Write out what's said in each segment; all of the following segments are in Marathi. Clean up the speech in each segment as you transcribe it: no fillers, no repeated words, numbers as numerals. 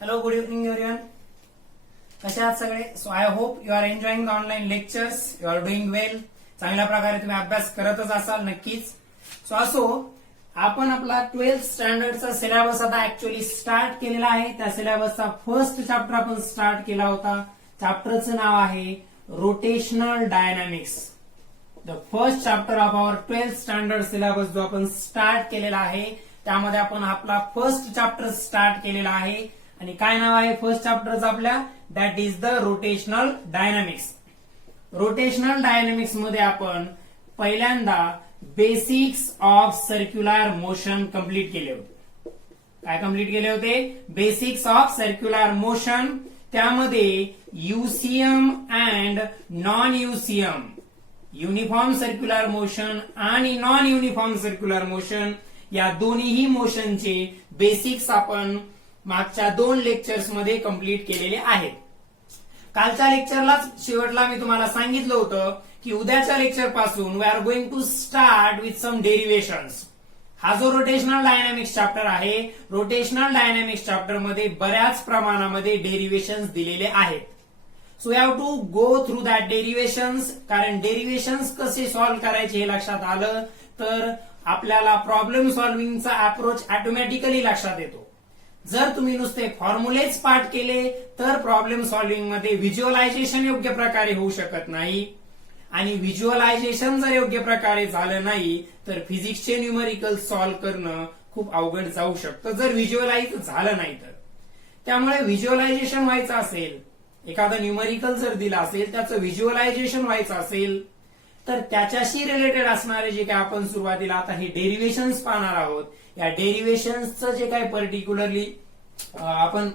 Hello, good evening everyone. कसे आहात सगळे? So I hope you are enjoying the online lectures. You are doing well. चांगल्या प्रकारे तुम्ही अभ्यास करतच असाल नक्कीच. सो असो आपण आपला 12th स्टँडर्डचा सिलेबस आता ऍक्च्युअली स्टार्ट केलेला आहे. त्या सिलेबसचा फर्स्ट चॅप्टर आपण स्टार्ट केला होता. चॅप्टरचं नाव आहे rotational dynamics. The first chapter of our 12th standard syllabus जो आपण स्टार्ट केलेला आहे त्यामध्ये आपण आपला फर्स्ट चॅप्टर स्टार्ट केलेला आहे. आणि काय नाव आहे फर्स्ट चॅप्टरचं आपल्या? That is the rotational dynamics. Rotational dynamics मध्ये आपण पहिल्यांदा basics of circular motion complete केले होते. काय कंप्लीट केले होते? Basics of circular motion. त्यामध्ये UCM and non UCM, uniform circular motion आणि नॉन युनिफॉर्म सर्क्युलर मोशन या दोन्हीही मोशनचे बेसिक्स आपण मागच्या 2 लेक्चर्स मध्ये कंप्लीट केलेले आहेत. कालच्या लेक्चरलाच शेवटला मी तुम्हाला सांगितलं होतं की उद्याच्या लेक्चर पासून we are going to start with some derivations. हा जो रोटेशनल डायनामिक्स चॅप्टर आहे, रोटेशनल डायनामिक्स चॅप्टर मध्ये बऱ्याच प्रमाणामध्ये डेरिव्हेशन्स दिलेले आहेत. So you have to go through that derivations. कारण डेरिव्हेशन्स कसे सॉल्व्ह करायचे हे लक्षात आलं तर आपल्याला प्रॉब्लेम सॉल्व्हिंगचा अप्रोच ऑटोमॅटिकली लक्षात येतो. जर तुम्ही नुसते फॉर्म्युलेच पाठ केले तर प्रॉब्लेम सॉल्व्हिंग मध्ये व्हिज्युअलायझेशन योग्य प्रकारे होऊ शकत नाही. आणि व्हिज्युअलायझेशन जर योग्य प्रकारे झालं नाही तर फिजिक्सचे न्यूमेरिकल सॉल्व्ह करणं खूप अवघड जाऊ शकतं जर व्हिज्युअलाइज झालं नाही तर. त्यामुळे व्हिज्युअलायझेशन व्हायचं असेल, एखादं न्यूमेरिकल जर दिलं असेल त्याचं व्हिज्युअलायझेशन व्हायचं असेल तर त्याच्याशी रिलेटेड असणारे जे काय आपण सुरुवातीला आता हे डेरिव्हेशन्स पाहणार आहोत. या डेरिव्हेशन्सचं जे काय पर्टिक्युलरली आपण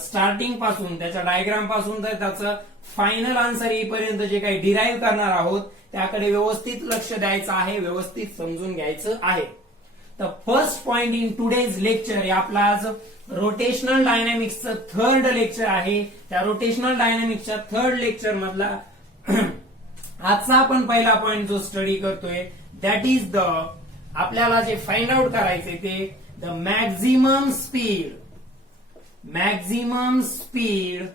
स्टार्टिंग पासून त्याच्या डायग्राम पासून तर त्याचं फायनल आन्सर येईपर्यंत जे काही डिराईव्ह करणार आहोत त्याकडे व्यवस्थित लक्ष द्यायचं आहे, व्यवस्थित समजून घ्यायचं आहे. तर first point in today's lecture हे आपला आज रोटेशनल डायनामिक्सचं 3rd लेक्चर आहे. त्या रोटेशनल डायनामिक्सच्या 3rd लेक्चर मधला आजचा आपण पहिला पॉइंट जो स्टडी करतोय दॅट इज द, आपल्याला जे फाइंड आउट करायचे ते the maximum speed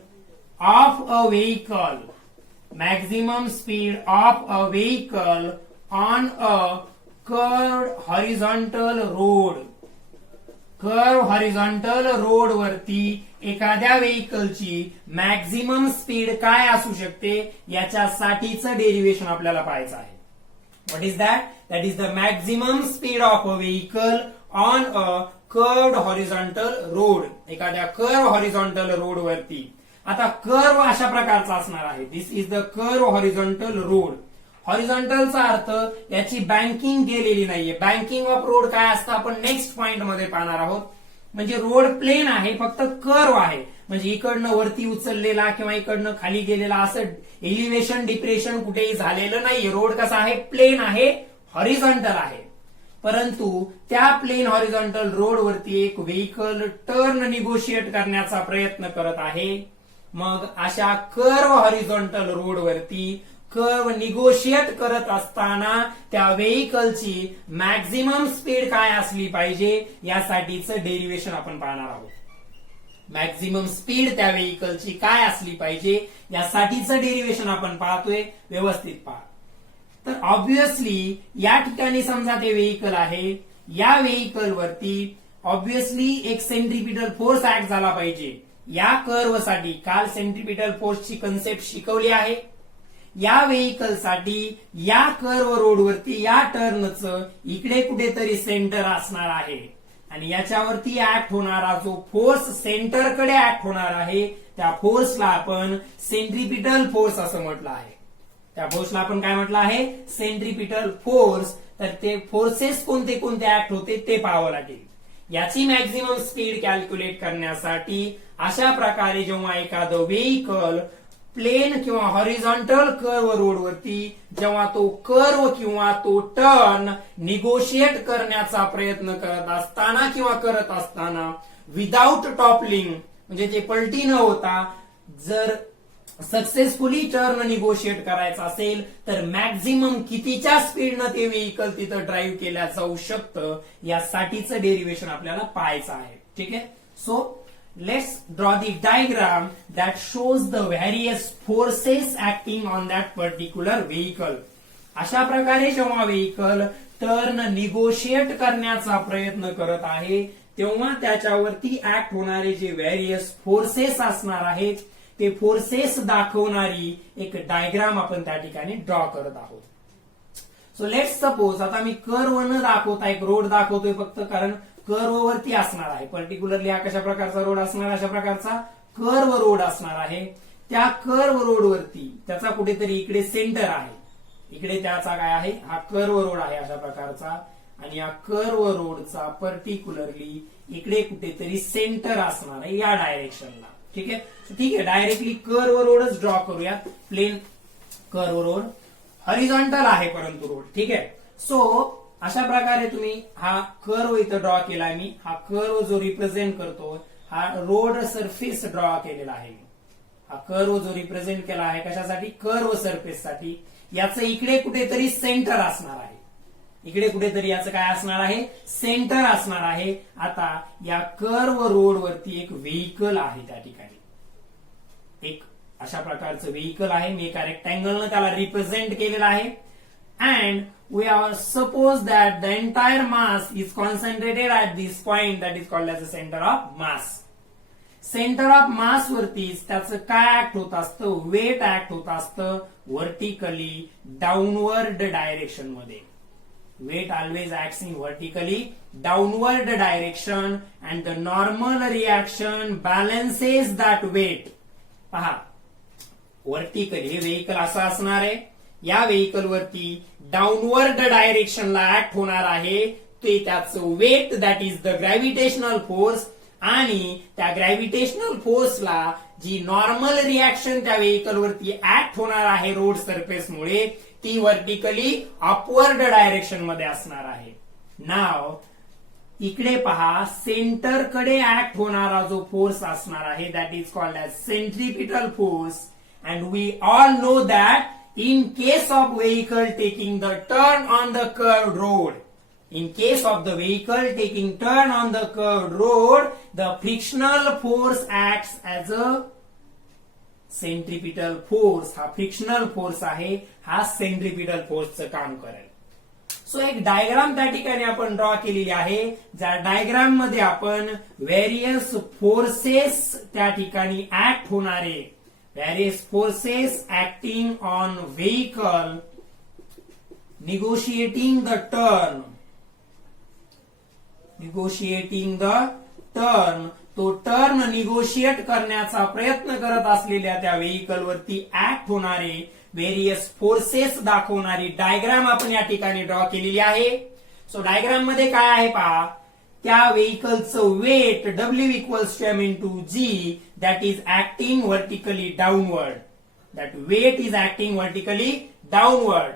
of a vehicle, maximum speed of a vehicle on a curved horizontal road. Curve horizontal road वरती एखाद्या व्हेकलची मॅक्झिमम स्पीड काय असू शकते याच्यासाठीचं डेरिव्हेशन आपल्याला पाहायचं आहे. What is that? That is the maximum speed of a vehicle on a curved horizontal road, एखाद्या कर्व हॉरिझॉन्टल रोड वरती. आता कर्व अशा प्रकारचा असणार आहे. This is the curve horizontal road. हॉरिझॉन्टलचा अर्थ याची बँकिंग केलेली नाहीये. बँकिंग ऑफ रोड काय असतं आपण नेक्स्ट पॉइंट मध्ये पाहणार आहोत. म्हणजे रोड प्लेन आहे, फक्त कर्व आहे. म्हणजे इकडनं वरती उचललेला किंवा इकडनं खाली गेलेला असं एलिव्हेशन डिप्रेशन कुठेही झालेलं नाहीये. रोड कसा आहे? प्लेन आहे, हॉरिझॉन्टल आहे. परंतु त्या प्लेन हॉरिझॉन्टल रोड वरती एक व्हेकल टर्न निगोशिएट करण्याचा प्रयत्न करत आहे. मग अशा कर्व हॉरिझॉन्टल रोड वरती कर्व निगोशिएट करत असताना त्या व्हेकलची मॅक्झिमम स्पीड काय असली पाहिजे यासाठीचं डेरिव्हेशन आपण पाहणार आहोत. मॅक्झिमम स्पीड त्या व्हेकलची काय असली पाहिजे यासाठीचं डेरिव्हेशन आपण पाहतोय. व्यवस्थित पहा. तर ऑब्व्हियसली या ठिकाणी समजा ते व्हेकल आहे, या व्हेकल वरती ऑब्व्हियसली एक सेंट्रिपिटल फोर्स ऍक्ट झाला पाहिजे. या कर्व साठी काल सेंट्रिपिटल फोर्सची कन्सेप्ट शिकवली आहे. या व्हेकलसाठी या कर्व रोडवरती या टर्नचं इकडे कुठेतरी सेंटर असणार आहे आणि याच्यावरती ऍक्ट होणारा जो फोर्स सेंटरकडे ऍक्ट होणार आहे त्या फोर्सला आपण सेंट्रिपिटल फोर्स असं म्हटलं आहे. त्या फोर्सला आपण काय म्हटलं आहे? Centripetal force. तर ते फोर्सेस कोणते कोणते ऍक्ट होते ते पाहावं लागेल. याची मॅक्झिमम स्पीड कॅल्क्युलेट करण्यासाठी अशा प्रकारे जेव्हा एखादं व्हेकल प्लेन किंवा हॉरिझॉन्टल कर्व रोडवरती जेव्हा तो कर्व किंवा तो टर्न निगोशिएट करण्याचा प्रयत्न करत असताना किंवा करत असताना विदाउट टॉपलिंग म्हणजे ते पलटी न होता जर सक्सेसफुली टर्न निगोशिएट करायचा असेल तर मॅक्झिमम कितीच्या स्पीडनं ते व्हेकल तिथं ड्राईव्ह केल्या जाऊ शकतं यासाठीचं डेरिव्हेशन आपल्याला पाहायचं आहे. ठीक आहे. So let's draw the diagram that shows the various forces acting on that particular vehicle. अशा प्रकारे जेव्हा व्हेकल टर्न निगोशिएट करण्याचा प्रयत्न करत आहे तेव्हा त्याच्यावरती ऍक्ट होणारे जे व्हेरियस फोर्सेस असणार आहेत ते फोर्सेस दाखवणारी एक डायग्राम आपण त्या ठिकाणी ड्रॉ करत आहोत. सो लेट्स सपोज आता मी कर्व न दाखवता एक रोड दाखवतोय फक्त, कारण कर्व वरती असणार आहे. पर्टिक्युलरली हा कशा प्रकारचा रोड असणार, अशा प्रकारचा कर्व रोड असणार आहे. त्या कर्व रोड वरती त्याचा कुठेतरी इकडे सेंटर आहे, इकडे त्याचा काय आहे, हा कर्व रोड आहे अशा प्रकारचा, आणि या कर्व रोडचा पर्टिक्युलरली इकडे कुठेतरी सेंटर असणार आहे या डायरेक्शनला. ठीक आहे, ठीक आहे, डायरेक्टली कर्व रोडच ड्रॉ करूयात. प्लेन कर्व रोड हॉरिझॉन्टल आहे परंतु रोड. ठीक आहे, सो अशा प्रकारे तुम्ही हा कर्व इथं ड्रॉ केलाय मी. हा कर्व जो रिप्रेझेंट करतो हा रोड सरफेस ड्रॉ केलेला आहे. हा कर्व जो रिप्रेझेंट केला आहे कशासाठी, कर्व सरफेस साठी. याचं इकडे कुठेतरी सेंटर असणार आहे, इकडे कुठेतरी याचं काय असणार आहे, सेंटर असणार आहे. आता या कर्व रोड वरती एक व्हेकल आहे, त्या ठिकाणी एक अशा प्रकारचं व्हेकल आहे. मी एका रेक्टँगलनं त्याला रिप्रेझेंट केलेलं आहे. And we are suppose that the entire mass is concentrated at this point that is called as the center of mass. Centre of mass वरतीच त्याचं काय ऍक्ट होत असतं, वेट ऍक्ट होत असतं व्हर्टिकली डाऊनवर्ड डायरेक्शन मध्ये. Weight always acts in vertically downward direction and the normal reaction balances that weight. पहा, व्हर्टिकली हे व्हेकल असं असणार आहे. या व्हेकल वरती डाऊनवर्ड डायरेक्शनला ऍक्ट होणार आहे ते त्याचं weight, that is the gravitational force. आणि त्या ग्रॅव्हिटेशनल फोर्सला जी नॉर्मल रिॲक्शन त्या व्हेकल वरती ऍक्ट होणार आहे रोड सरफेसमुळे ती व्हर्टिकली अपवर्ड डायरेक्शन मध्ये असणार आहे. नाव इकडे पहा, सेंटरकडे ऍक्ट होणारा जो फोर्स असणार आहे that is called as centripetal force. And we all know that in case of vehicle taking the turn on the curved road, in case of the vehicle taking turn on the curved road, the frictional force acts as a centripetal force. हा फ्रिक्शनल फोर्स आहे, हा सेंट्रिपिटल फोर्सचं काम करेल. सो एक डायग्राम त्या ठिकाणी आपण ड्रॉ केलेली आहे, ज्या डायग्राम मध्ये आपण व्हेरियस फोर्सेस त्या ठिकाणी ऍक्ट होणारे, various forces acting on vehicle negotiating the turn, तो टर्न निगोशिएट करण्याचा प्रयत्न करत असलेल्या त्या व्हेकल वरती ऍक्ट होणारे व्हेरियस फोर्सेस दाखवणारी डायग्राम आपण या ठिकाणी ड्रॉ केलेली आहे. सो डायग्राम मध्ये काय आहे पहा, त्या व्हेकलचं weight W equals to M into G that is acting vertically downward. That weight is acting vertically downward.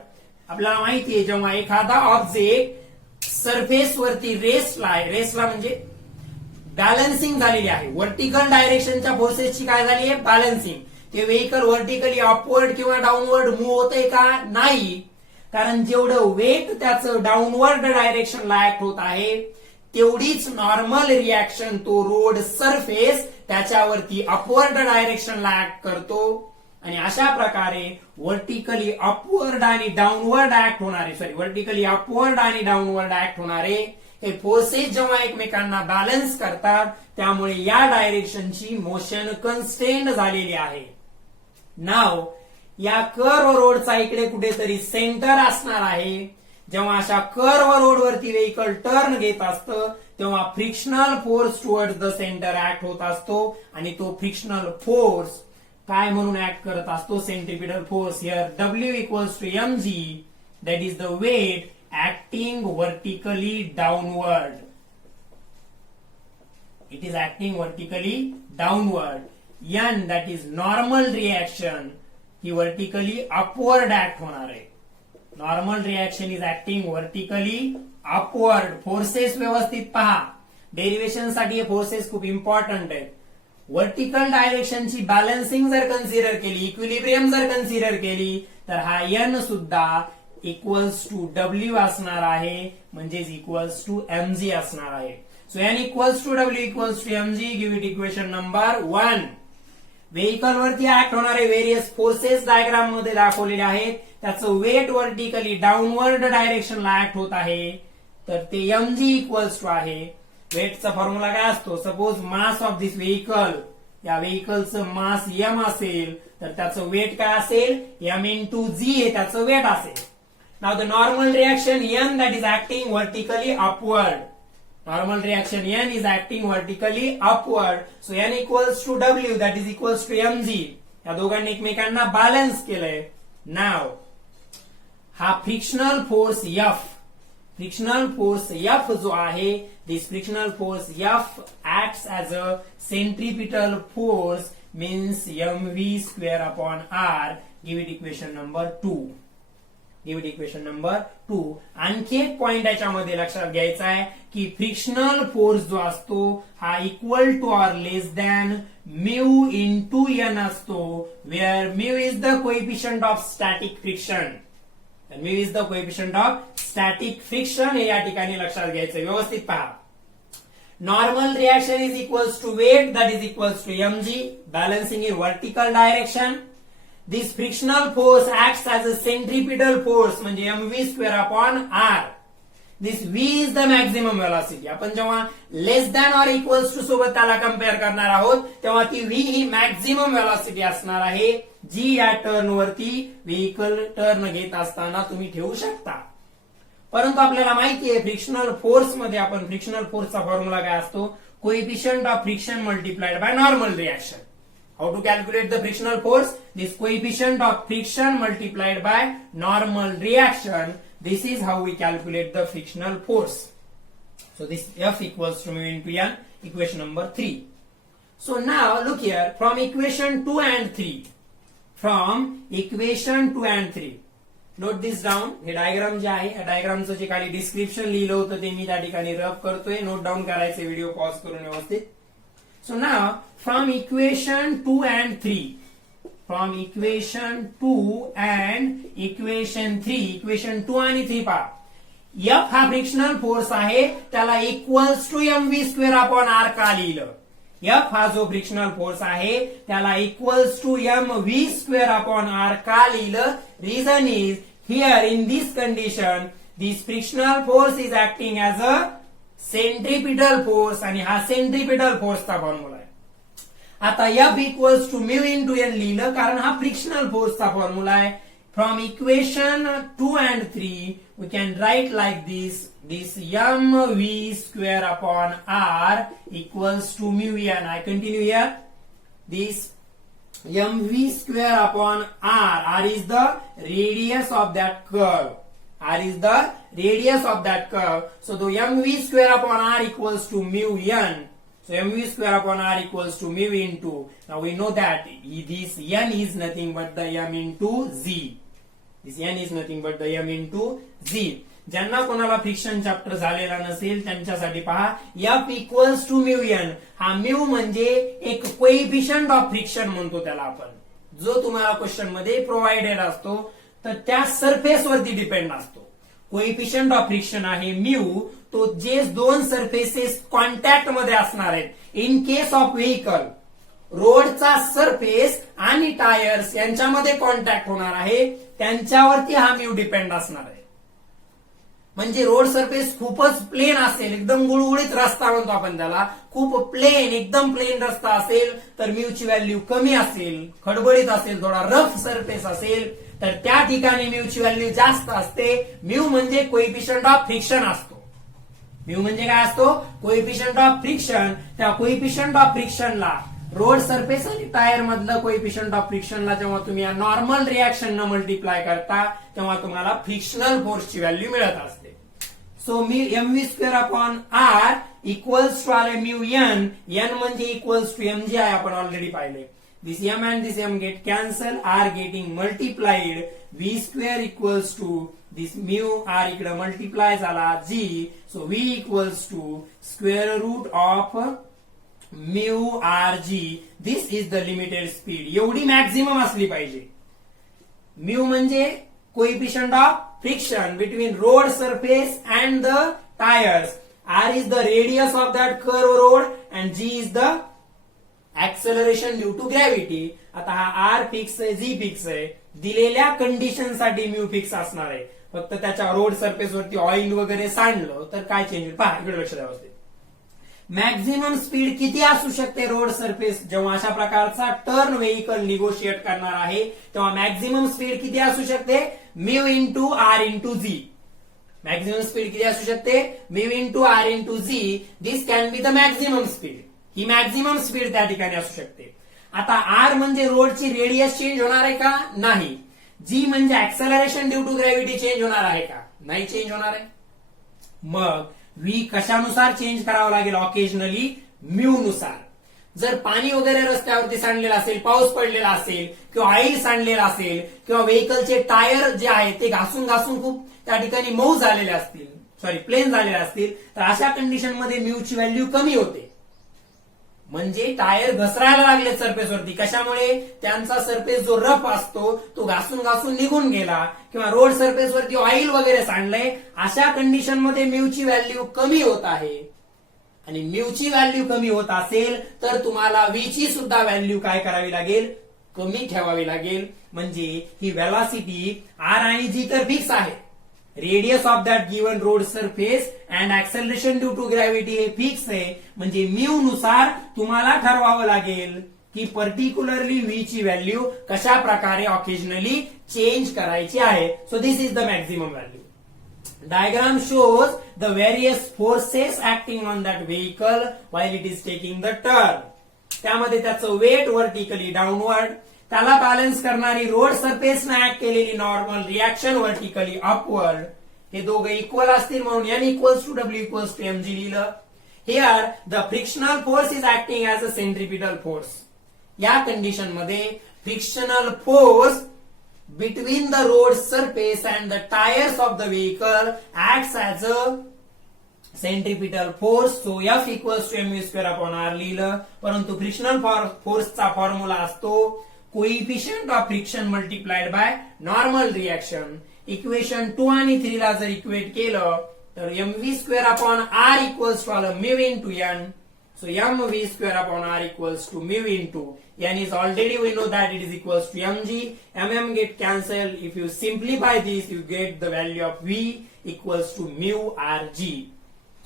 आपल्याला माहिती आहे जेव्हा एखादा ऑब्जेक्ट सरफेस वरती रेसला म्हणजे बॅलन्सिंग झालेली आहे, व्हर्टिकल डायरेक्शनच्या फोर्सेसची काय झाली आहे, बॅलन्सिंग. ते व्हेकल व्हर्टिकली अपवर्ड किंवा डाऊनवर्ड मूव्ह होतंय का, नाही. कारण जेवढं वेट त्याचं डाऊनवर्ड डायरेक्शनला ऍक्ट होत आहे तेवढीच नॉर्मल रिॲक्शन तो रोड सरफेस त्याच्यावरती अपवर्ड डायरेक्शनला ऍक्ट करतो. आणि अशा प्रकारे व्हर्टिकली अपवर्ड आणि डाऊनवर्ड ऍक्ट होणारे, व्हर्टिकली अपवर्ड आणि डाऊनवर्ड ऍक्ट होणारे हे फोर्सेस जेव्हा एकमेकांना बॅलन्स करतात त्यामुळे या डायरेक्शनची मोशन कन्स्टेंड झालेली आहे. नाव या कर्व रोडचा इकडे कुठेतरी सेंटर असणार आहे. जेव्हा अशा कर्व रोडवरती व्हेकल टर्न घेत असतं तेव्हा frictional force towards the centre act होत असतो आणि तो फ्रिक्शनल फोर्स काय म्हणून ऍक्ट करत असतो, centripetal force. Here W equals to mg that is the weight acting vertically downward. It is acting vertically downward. N that is normal reaction, ही व्हर्टिकली अपवर्ड ऍक्ट होणार आहे. Normal reaction is acting vertically upward. Forces व्यवस्थित पहा, डेरिव्हेशन साठी हे फोर्सेस खूप इम्पॉर्टंट आहेत. व्हर्टिकल डायरेक्शनची बॅलन्सिंग जर कन्सिडर केली, इक्विलिब्रियम जर कन्सिडर केली तर हा N सुद्धा इक्वल्स टू W असणार आहे, म्हणजेच इक्वल्स टू mg असणार आहे. So n equals to W equals to mg, give it equation number 1. Vehicle वरती ऍक्ट होणारे व्हेरियस फोर्सेस डायग्राम मध्ये दाखवलेले आहेत. त्याचं वेट व्हर्टिकली डाऊनवर्ड डायरेक्शनला ऍक्ट होत आहे, तर ते mg इक्वल्स टू आहे. वेटचा फॉर्म्युला काय असतो? Suppose mass of this vehicle, या व्हेकलचं मास m असेल तर त्याचं वेट काय असेल? m इंटू g हे त्याचं वेट असेल. Now the normal reaction n that is acting vertically upward. Normal reaction n is acting vertically upward. So n equals to W, that is equals to mg. या दोघांनी एकमेकांना बॅलन्स केलंय. नाव हा frictional force F, frictional force F जो आहे, this frictional force F acts as a centripetal force means mv square upon r. Give it equation number 2. Give it equation number 2. आणखी एक पॉइंट याच्यामध्ये लक्षात घ्यायचा आहे की फ्रिक्शनल फोर्स जो असतो हा equal to or less than mu into N असतो, where mu is the coefficient of static friction. Mu is the coefficient of static friction हे या ठिकाणी लक्षात घ्यायचं. व्यवस्थित पहा. Normal reaction is equals to weight, that is equals to mg, balancing in vertical direction. This frictional force acts as a centripetal force म्हणजे mv square upon r. This v is the maximum velocity. आपण जेव्हा लेस दॅन ऑर इक्वल्स टू सोबत त्याला कम्पेअर करणार आहोत तेव्हा ती v ही मॅक्झिमम वेलॉसिटी असणार आहे, जी या टर्न वरती व्हेकल टर्न घेत असताना तुम्ही ठेवू शकता. परंतु आपल्याला माहिती आहे फ्रिक्शनल फोर्स मध्ये आपण फ्रिक्शनल फोर्सचा फॉर्म्युला काय असतो? Coefficient of friction multiplied by normal reaction. How to calculate the frictional force? This coefficient of friction multiplied by normal reaction. This is how we calculate the frictional force. So this F equals to mu into n, equation number 3. So now look here, from equation 2 and 3. From equation 2 and 3. Note this down. हे डायग्राम जे आहे, या डायग्रामचं जे खाली डिस्क्रिप्शन लिहिलं होतं ते मी त्या ठिकाणी रफ करतोय. नोट डाऊन करायचे व्हिडिओ पॉज करून व्यवस्थित. So now from equation 2 and 3, from equation 2 and equation 3, equation 2 आणि 3 पहा. F हा फ्रिक्शनल फोर्स आहे, त्याला equals to mv square upon r का लिहिलं? F हा जो फ्रिक्शनल फोर्स आहे त्याला equals to mv square upon r का लिहिलं? Reason is here in this condition this frictional force is acting as a centripetal force आणि हा सेंट्रिपिटल फोर्सचा फॉर्म्युला आहे. आता F equals to mu into N लिहिलं कारण हा फ्रिक्शनल फोर्सचा फॉर्म्युला आहे. From equation 2 and 3 we can write like this mv square upon r equals to mu N. I continue here. This mv square upon r is the radius of that curve. R is the radius of that curve. So the mv square upon r equals to mu n. So mv square upon r equals to mu into. Now we know that this n is nothing but the m into z. This n is nothing but the m into z. ज्यांना कोणाला फ्रिक्शन चॅप्टर झालेला नसेल त्यांच्यासाठी पहा, F equals to mu N. हा म्यू म्हणजे एक कोएफिशियंट ऑफ फ्रिक्शन म्हणतो त्याला आपण, जो तुम्हाला क्वेश्चन मध्ये प्रोव्हाइडेड असतो, तर त्या सरफेस वरती डिपेंड असतो. कोएफिशियंट ऑफ फ्रिक्शन आहे म्यू, तो जे दोन सरफेसेस कॉन्टॅक्ट मध्ये असणार आहेत. इन केस ऑफ व्हेकल रोडचा सरफेस आणि टायर्स यांच्यामध्ये कॉन्टॅक्ट होणार आहे, त्यांच्यावरती हा म्यू डिपेंड असणार आहे. म्हणजे रोड सरफेस खूपच प्लेन असेल, एकदम गुळगुळीत रस्ता म्हणतो आपण त्याला, खूप प्लेन एकदम प्लेन रस्ता असेल तर म्यूची व्हॅल्यू कमी असेल. खडबडीत असेल, थोडा रफ सरफेस असेल तर त्या ठिकाणी म्यूची व्हॅल्यू जास्त असते. म्यू म्हणजे कोएफिशियंट ऑफ फ्रिक्शन असतो. म्यू म्हणजे काय असतो? Coefficient of friction. त्या कोएफिशियंट ऑफ फ्रिक्शनला रोड सरफेस आणि टायर मधलं कोएफिशियंट ऑफ फ्रिक्शनला जेव्हा तुम्ही या नॉर्मल रिएक्शन न मल्टिप्लाय करता तेव्हा तुम्हाला फ्रिक्शनल फोर्सची व्हॅल्यू मिळत असते. So mv square upon r equals to आले म्यू n. n म्हणजे इक्वल्स टू mg आहे, आपण ऑलरेडी पाहिले. This m and this m get cancel, r getting multiplied, v square equals to this mu r इकडे मल्टिप्लाय झाला g. So v equals to square root of mu rg. This is the limited speed. एवढी मॅक्झिमम असली पाहिजे. म्यू म्हणजे coefficient of friction between road surface and the tyres. R is the radius of that curve road and G is the acceleration due to gravity. आता हा R फिक्स आहे, G फिक्स आहे, दिलेल्या कंडिशन साठी म्यू फिक्स असणार आहे. फक्त त्याच्या रोड सरफेस वरती ऑइल वगैरे सांडलं तर काय चेंज होईल पहा, इकडे लक्ष द्यावं. मॅक्झिमम स्पीड किती असू शकते रोड सरफेस जेव्हा अशा प्रकारचा टर्न व्हेकल निगोशिएट करणार आहे तेव्हा मॅक्झिमम स्पीड किती असू शकते, mu into R into G. Maximum speed किती असू शकते, mu into R into G. This can be the maximum speed. ही मॅक्झिमम स्पीड त्या ठिकाणी असू शकते. आता आर म्हणजे रोडची रेडियस चेंज होणार आहे का, नाही. जी म्हणजे acceleration due to gravity change होणार आहे का, नाही चेंज होणार आहे. मग व्ही कशानुसार चेंज करावं लागेल, ऑकेजनली म्यू नुसार. जर पाणी वगैरे रस्त्यावरती सांडलेलं असेल, पाऊस पडलेला असेल किंवा ऑइल सांडलेला असेल किंवा व्हेकलचे टायर जे आहेत ते घासून घासून खूप त्या ठिकाणी मऊ झालेले असतील, प्लेन झालेले असतील, तर अशा कंडिशन मध्ये म्यूची व्हॅल्यू कमी होते. म्हणजे टायर घसरायला लागले सरफेसवरती. कशामुळे, त्यांचा सरफेस जो रफ असतो तो घासून घासून निघून गेला किंवा रोड सरफेसवरती ऑइल वगैरे सांडलंय. अशा कंडिशन मध्ये म्यूची व्हॅल्यू कमी होत आहे. आणि म्यूची व्हॅल्यू कमी होत असेल तर तुम्हाला व्हीची सुद्धा व्हॅल्यू काय करावी लागेल, कमी ठेवावी लागेल. म्हणजे ही व्हेलॉसिटी आर आणि जी तर फिक्स आहे, radius of that given road surface and acceleration due to gravity हे फिक्स आहे. म्हणजे म्यू नुसार तुम्हाला ठरवावं लागेल की पर्टिक्युलरली व्ही ची व्हॅल्यू कशा प्रकारे ऑकेजनली चेंज करायची आहे. So this is the maximum value. Diagram shows the various forces acting on that vehicle while it is taking the turn. त्यामध्ये त्याचं वेट व्हर्टिकली डाऊनवर्ड, त्याला बॅलन्स करणारी रोड सरफेसने ऍक्ट केलेली नॉर्मल रिॲक्शन व्हर्टिकली अपवर्ड. हे दोघे इक्वल असतील म्हणून N equals to W equals to mg लिहिलं. Here the frictional force is acting as a centripetal force. या कंडिशन मध्ये frictional force between the road surface and the tires of the vehicle acts as a centripetal force. So F equals to mv square upon r लिहिलं. परंतु फ्रिक्शनल फोर्सचा फॉर्म्युला असतो coefficient of friction multiplied by normal reaction. Equation 2 आणि 3 ला जर इक्वेट केलं तर mv square upon r equals to mu into n. So mv square upon r equals to mu into n is already we know that it is equals to mg. Mm get cancelled. If you simplify this, you get the value of v equals to mu rg.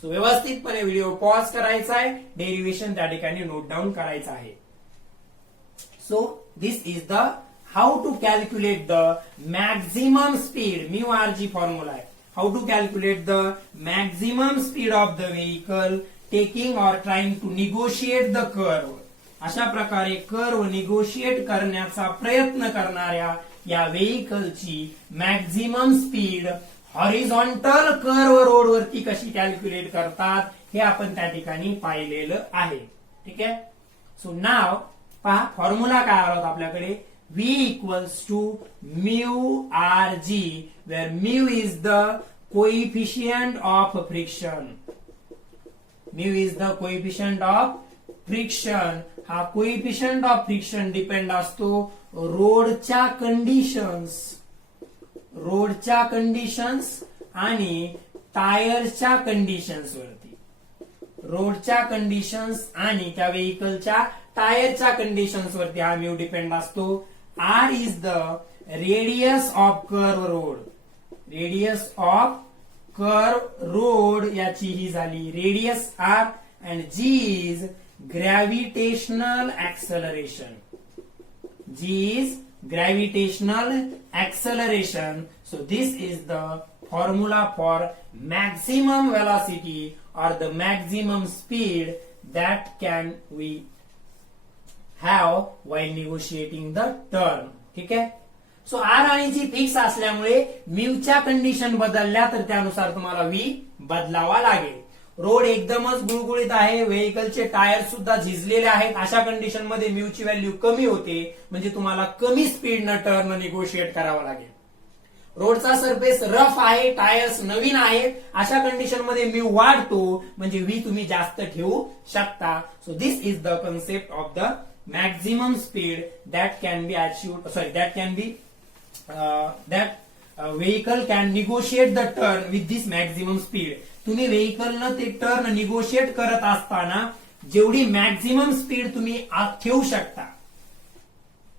So व्यवस्थितपणे व्हिडिओ पॉज करायचा आहे, डेरिव्हेशन त्या ठिकाणी नोट डाऊन करायचं आहे. So this is the how to calculate the maximum speed. Mu rg formula आहे. How to calculate the maximum speed of the vehicle taking or trying to negotiate the curve. अशा प्रकारे कर्व निगोशिएट करण्याचा प्रयत्न करणाऱ्या या व्हेकलची maximum speed horizontal curve road वरती कशी कॅल्क्युलेट करतात हे आपण त्या ठिकाणी पाहिलेलं आहे. ठीक आहे. सो नाव पहा फॉर्म्युला काय आला आपल्याकडे, V equals to mu R G, where mu is the coefficient of friction. Mu is the coefficient of friction. हा कोइफिशियंट ऑफ फ्रिक्शन डिपेंड असतो रोडच्या कंडिशन्स आणि टायरच्या कंडिशन्स वरती. रोडच्या कंडिशन्स आणि त्या व्हेकलच्या टायरच्या कंडिशन्स वरती हा म्यू डिपेंड असतो. R is the radius of curve road. Radius of curve road याची ही झाली radius R. And G is gravitational acceleration. G is gravitational acceleration. So this is the formula for maximum velocity or the maximum speed that can we have while negotiating the turn. ठीक आहे. सो आर आणि जी फिक्स असल्यामुळे म्यूच्या कंडिशन बदलल्या तर त्यानुसार तुम्हाला व्ही बदलावा लागेल. रोड एकदमच गुळगुळीत आहे, व्हेकलचे टायर सुद्धा झिजलेले आहेत, अशा कंडिशन मध्ये म्यूची व्हॅल्यू कमी होते. म्हणजे तुम्हाला कमी स्पीडनं टर्न निगोशिएट करावं लागेल. रोडचा सरफेस रफ आहे, टायर्स नवीन आहेत, अशा कंडिशन मध्ये म्यू वाढतो म्हणजे व्ही तुम्ही जास्त ठेवू शकता. So this is the concept of the maximum speed that can be achieved, that can be that vehicle can negotiate the turn with this maximum speed. तुम्ही व्हेकलनं ते टर्न निगोशिएट करत असताना जेवढी मॅक्झिमम स्पीड तुम्ही ठेवू शकता